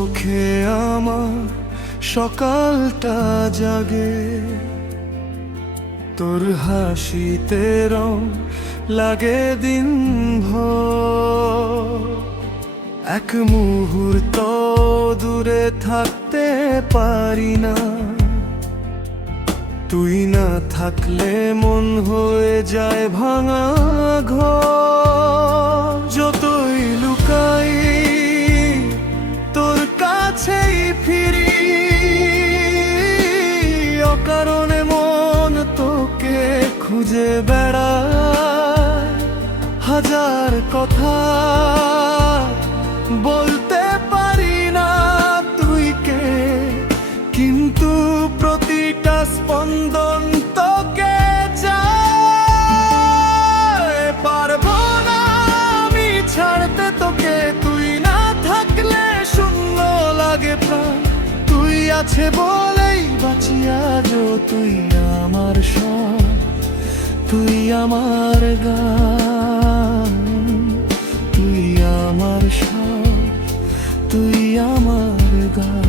চোখে আমার সকালটা জাগে, তোর হাসিতে রং লাগে দিন ভর। এক মুহূর্ত দূরে থাকতে পারি না, তুই না থাকলে মন হয়ে যায় ভাঙা ঘর। যতই লুকাই তোর কাছেই ফিরি, অকারণে মন তোকে খুঁজে বেড়ায়। হাজার কথা বলতে পারি না তুই কে, কিন্তু প্রতিটা স্পন্দন তোকে চায়। পারবো না আমি ছাড়তে তোকে, তুই না থাকলে শূন্য লাগে প্রাণ। তুই আছে বলেই বাঁচি আজও, তুই আমার সব, তুই আমার গান, তুই আমার সব, তুই আমার গান।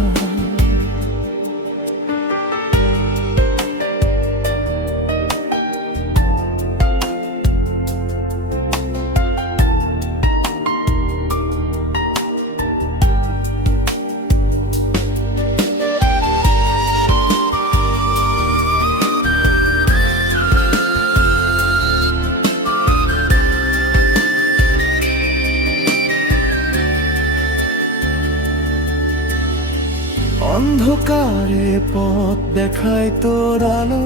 অন্ধকারে পথ দেখায় তোর আলো,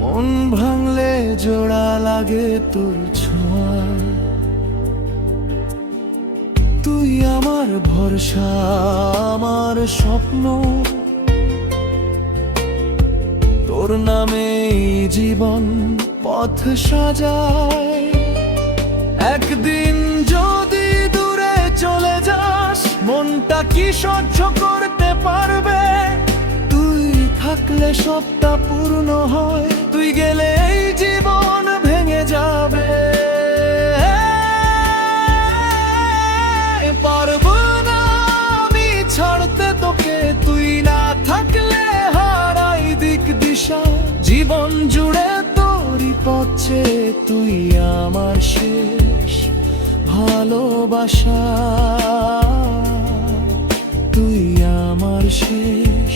মন ভাঙলে জোড়া লাগে তোর ছোঁয়া। তুই আমার ভরসা, আমার স্বপ্ন, তোর নামে জীবন পথ সাজায়। একদিন যদি দূরে চলে যাস, মনটা কি সহ্য করতে পারবে? তুই থাকলে সবটা পূর্ণ হয়, তুই গেলে এই জীবন ভেঙে যাবে। পারবো না আমি ছাড়তে তোকে, তুই না থাকলে হারাই দিক দিশা। জীবন জুড়ে তোরই পথে, তুই আমার শেষ ভালোবাসা, তুই আমার শেষ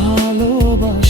ভালোবাসা।